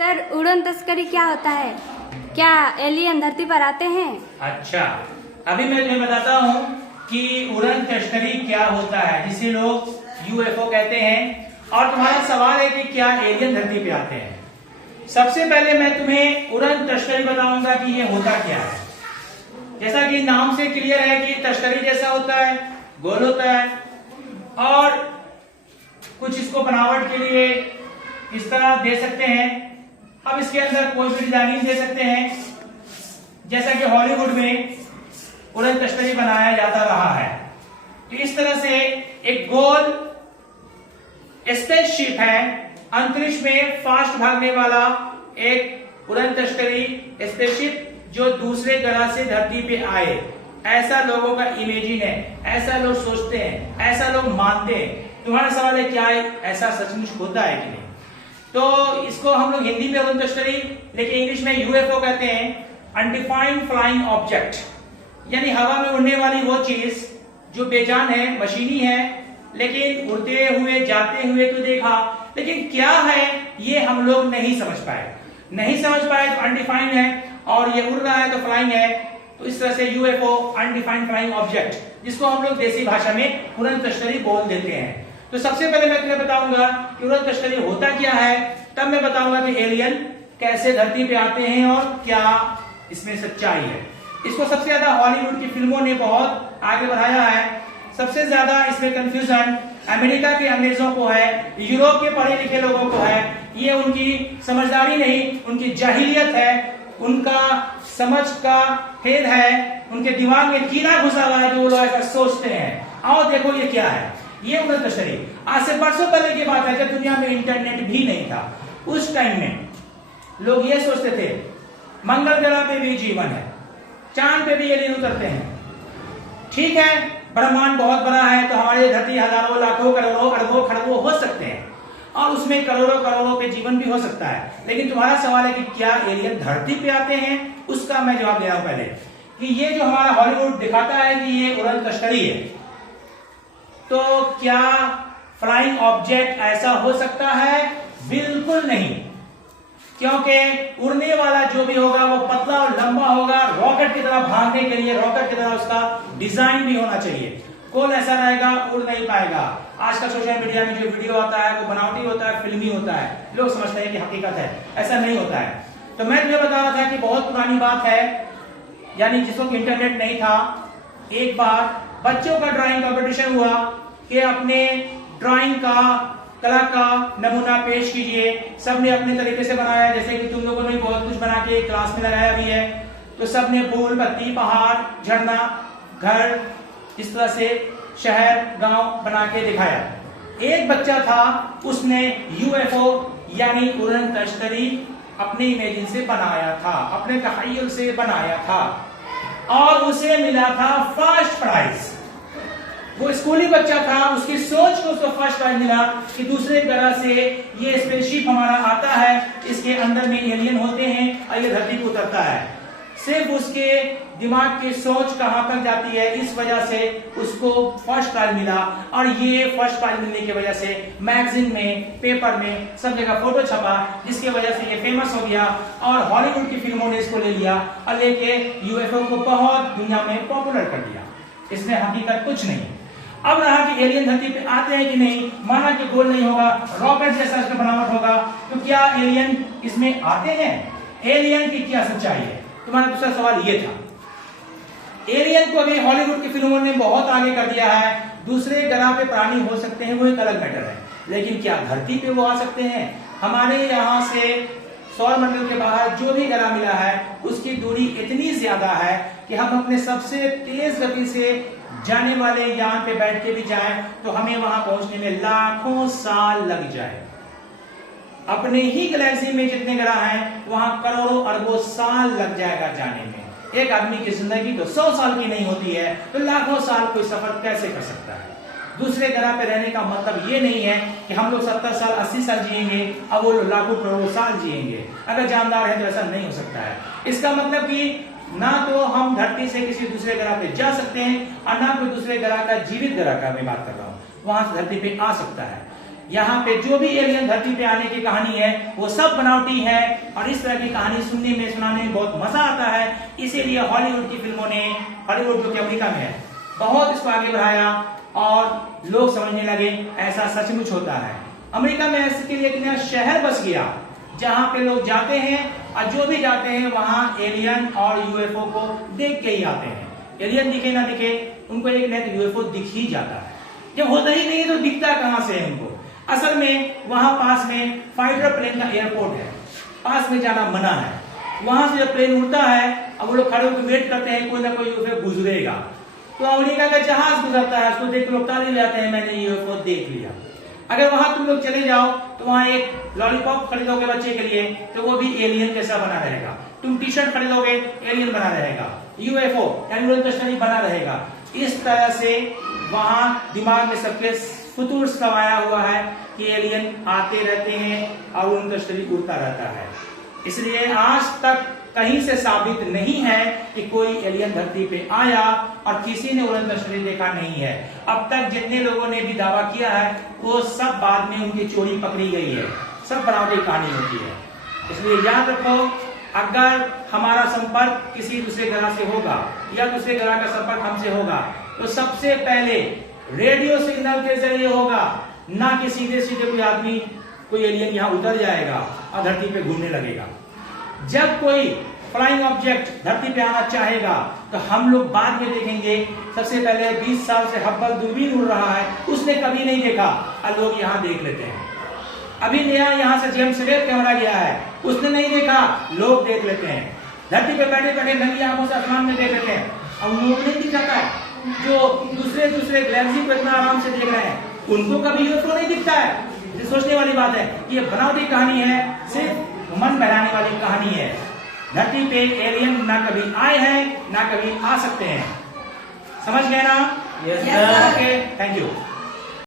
Sir, उड़न तस्करी क्या होता है? क्या एलियन धरती पर आते हैं? अच्छा, अभी मैं तुम्हें बताता हूँ कि उड़न तस्करी क्या होता है, जिसे लोग यूएफओ कहते हैं। और तुम्हारा सवाल है कि क्या एलियन धरती पे आते हैं। सबसे पहले मैं तुम्हें उड़न तस्करी बताऊंगा कि ये होता क्या है। जैसा कि नाम से क्लियर है कि तस्करी जैसा होता है, गोल होता है और कुछ इसको बनावट के लिए इस तरह दे सकते हैं। अब इसके अंदर कोई भी डिजाइनिंग दे सकते हैं, जैसा कि हॉलीवुड में उड़न तस्करी बनाया जाता रहा है। तो इस तरह से एक गोल स्पेसशिप है, अंतरिक्ष में फास्ट भागने वाला एक उड़न तस्करी स्पेसशिप जो दूसरे ग्रह से धरती पे आए, ऐसा लोगों का इमेजिन है, ऐसा लोग सोचते हैं, ऐसा लोग मानते हैं। तुम्हारा सवाल है क्या ऐसा सचमुच होता है कि नहीं? तो इसको हम लोग हिंदी में उड़न तस्करी, लेकिन इंग्लिश में यूएफओ कहते हैं, अनडिफाइंड फ्लाइंग ऑब्जेक्ट, यानी हवा में उड़ने वाली वो चीज जो बेजान है, मशीनी है, लेकिन उड़ते हुए जाते हुए तो देखा, लेकिन क्या है ये हम लोग नहीं समझ पाए तो अनडिफाइंड है, और ये उड़ रहा है तो फ्लाइंग है। तो इस तरह से यूएफओ अनडिफाइंड फ्लाइंग ऑब्जेक्ट, जिसको हम लोग देसी भाषा में उड़न तस्करी बोल देते हैं। तो सबसे पहले मैं तुम्हें बताऊंगा कि उड़न तस्करी होता क्या है, तब मैं बताऊंगा कि एलियन कैसे धरती पे आते हैं और क्या इसमें सच्चाई है। इसको सबसे ज्यादा हॉलीवुड की फिल्मों ने बहुत आगे बढ़ाया है। सबसे ज्यादा इसमें कंफ्यूजन अमेरिका के अंग्रेजों को है, यूरोप के पढ़े लिखे लोगों को है। ये उनकी समझदारी नहीं, उनकी जाहिलियत है, उनका समझ का खेल है, उनके दिमाग में कीड़ा घुसा हुआ है जो वो लोग ऐसा सोचते हैं। आओ देखो ये क्या है। ये उड़न तस्करी आज से बरसों पहले की बात है, जब दुनिया में इंटरनेट भी नहीं था। उस टाइम में लोग ये सोचते थे मंगल ग्रह पे भी जीवन है, चांद पे भी एलियन उतरते हैं। ठीक है, ब्रह्मांड बहुत बड़ा है, तो हमारी धरती हजारों लाखों करोड़ों अरबों खरबों हो सकते हैं, और उसमें करोड़ों करोड़ों पे जीवन भी हो सकता है। लेकिन तुम्हारा सवाल है कि क्या एलियन धरती पे आते हैं, उसका मैं जवाब दे रहा हूं पहले कि ये जो हमारा हॉलीवुड दिखाता है कि ये उड़न तस्करी है, तो क्या फ्लाइंग ऑब्जेक्ट ऐसा हो सकता है? बिल्कुल नहीं, क्योंकि उड़ने वाला जो भी होगा वो पतला और लंबा होगा, रॉकेट की तरह भागने के लिए रॉकेट की तरह उसका डिजाइन भी होना चाहिए। गोल ऐसा रहेगा, उड़ नहीं पाएगा। आजकल सोशल मीडिया में जो वीडियो आता है वो बनावटी होता है, फिल्मी होता है, लोग समझते हैं कि हकीकत है, ऐसा नहीं होता है। तो मैं तुम्हें बता रहा था कि बहुत पुरानी बात है, यानी जिस वक्त इंटरनेट नहीं था, एक बार बच्चों का ड्राइंग कंपटीशन हुआ कि अपने ड्राइंग का कला का नमूना पेश कीजिए। सबने अपने तरीके से बनाया, जैसे कि तुम लोगों ने बहुत कुछ बना के क्लास में लगाया भी है। तो सबने फूल, बत्ती, पहाड़, झरना, घर, इस तरह से शहर, गांव बना के दिखाया। एक बच्चा था, उसने यूएफओ यानी उड़न तस्करी अपने इमेजिन से बनाया था, अपने तखय्युल से बनाया था, और उसे मिला था फर्स्ट प्राइज। वो स्कूली बच्चा था, उसकी सोच को उसको फर्स्ट प्राइज मिला कि दूसरे ग्रह से ये स्पेसशिप हमारा आता है, इसके अंदर में एलियन होते हैं और ये धरती को उतरता है। सिर्फ उसके दिमाग की सोच कहां तक जाती है, इस वजह से उसको फर्स्ट प्राइज मिला। और ये फर्स्ट प्राइज मिलने की वजह से मैगजीन में, पेपर में, सब जगह फोटो छपा, जिसकी वजह से ये फेमस हो गया और हॉलीवुड की फिल्मों ने इसको ले लिया और लेके यूएफओ को बहुत दुनिया में पॉपुलर कर दिया। इसमें हकीकत कुछ नहीं। अब रहा कि एलियन धरती पे आते हैं कि नहीं, माना कि गोल नहीं होगा, रॉकेट जैसा इसका बनावट होगा, तो क्या एलियन इसमें आते हैं? एलियन की क्या सच्चाई है? तुम्हारा दूसरा सवाल ये था। एलियन को अभी हॉलीवुड की फिल्मों ने बहुत आगे कर दिया है। दूसरे ग्रह पे प्राणी हो सकते हैं, वो एक अलग मैटर है, लेकिन क्या धरती पे वो आ सकते हैं? हमारे यहाँ से सौर मंडल के बाहर जो भी ग्रह मिला है, उसकी दूरी इतनी ज्यादा है कि हम अपने सबसे तेज गति से जाने वाले यान पे बैठ के भी जाएं तो हमें वहां पहुंचने में लाखों साल लग जाए। अपने ही गैलेक्सी में जितने ग्रह हैं, वहां करोड़ों अरबों साल लग जाएगा जाने में। एक आदमी की जिंदगी तो 100 साल की नहीं होती है, तो लाखों साल कोई सफर कैसे कर सकता है? दूसरे ग्रह पे रहने का मतलब ये नहीं है कि हम लोग 70 साल 80 साल जिएंगे, अब वो लाखों करोड़ों साल जिएंगे। अगर जानदार है तो ऐसा नहीं हो सकता है। इसका मतलब कि ना तो हम धरती से किसी दूसरे ग्रह पे जा सकते हैं, और ना कोई दूसरे ग्रह का जीवित ग्रह का मैं बात कर रहा हूं, वहां से धरती पे आ सकता है। यहाँ पे जो भी एलियन धरती पे आने की कहानी है वो सब बनावटी है, और इस तरह की कहानी सुनने में सुनाने में बहुत मजा आता है। इसीलिए हॉलीवुड की फिल्मों ने, हॉलीवुड जो कि अमेरिका में है, बहुत इसको आगे बढ़ाया और लोग समझने लगे ऐसा सचमुच होता है। अमेरिका में ऐसे के लिए एक नया शहर बस गया जहां पे लोग जाते हैं और जो भी जाते हैं वहां एलियन और यूएफओ को देख के ही आते हैं। एलियन दिखे ना दिखे, उनको एक न एक यूएफओ दिख ही जाता है। जब होता ही नहीं तो दिखता कहां से है उनको। असल में वहां पास में फाइटर प्लेन का एयरपोर्ट है, पास में जाना मना है। वहां से जब प्लेन उड़ता है अब वो लोग खड़े होकर वेट करते हैं कोई ना कोई यूएफओ गुजरेगा, तो अमेरिका का जहाज गुजरता है, उसको देख लोग ताली जाते हैं, मैंने यूएफओ देख लिया। अगर वहां तुम लोग चले जाओ तो वहां एक लॉलीपॉप खरीदोगे बच्चे के लिए तो वो भी एलियन जैसा बना रहेगा। तुम टी शर्ट खरीदोगे एलियन बना रहेगा, यूएफओ यानी उड़न तश्तरी बना रहेगा। इस तरह से वहां दिमाग में सबके फुतूर समाया हुआ है कि एलियन आते रहते हैं और उड़न तश्तरी उड़ता रहता है। इसलिए आज तक कहीं से साबित नहीं है कि कोई एलियन धरती पे आया और किसी ने उड़न तश्तरी देखा नहीं है। अब तक जितने लोगों ने भी दावा किया है वो सब बाद में उनकी चोरी पकड़ी गई है, सब बनावटी कहानी होती है। इसलिए याद रखो, अगर हमारा संपर्क किसी दूसरे ग्रह से होगा या दूसरे ग्रह का संपर्क हमसे होगा तो सबसे पहले रेडियो सिग्नल के जरिए होगा, ना कि सीधे सीधे कोई आदमी, कोई एलियन यहाँ उतर जाएगा और धरती पे घूमने लगेगा। जब कोई फ्लाइंग ऑब्जेक्ट धरती पे आना चाहेगा तो हम लोग बाद में देखेंगे। सबसे पहले 20 साल से हब्बल दूरबीन उड़ रहा है, उसने कभी नहीं देखा और लोग यहाँ देख लेते हैं। अभी नया यहाँ से जेम्स वेब कैमरा गया है, उसने नहीं देखा, लोग देख लेते हैं। धरती पे बैठे बैठे नंगी आंखों से आसमान में देख लेते हैं और उन लोग नहीं दिख जाता है जो दूसरे गैलेक्सी को इतना आराम से देख रहे हैं, उनको कभी यूएफओ नहीं दिखता है। ये सोचने वाली बात है, ये बनावटी कहानी है, सिर्फ मन बहलाने वाली कहानी है। धरती पे एलियन ना कभी आए हैं ना कभी आ सकते हैं। समझ गए ना? Yes, sir. Okay, thank you.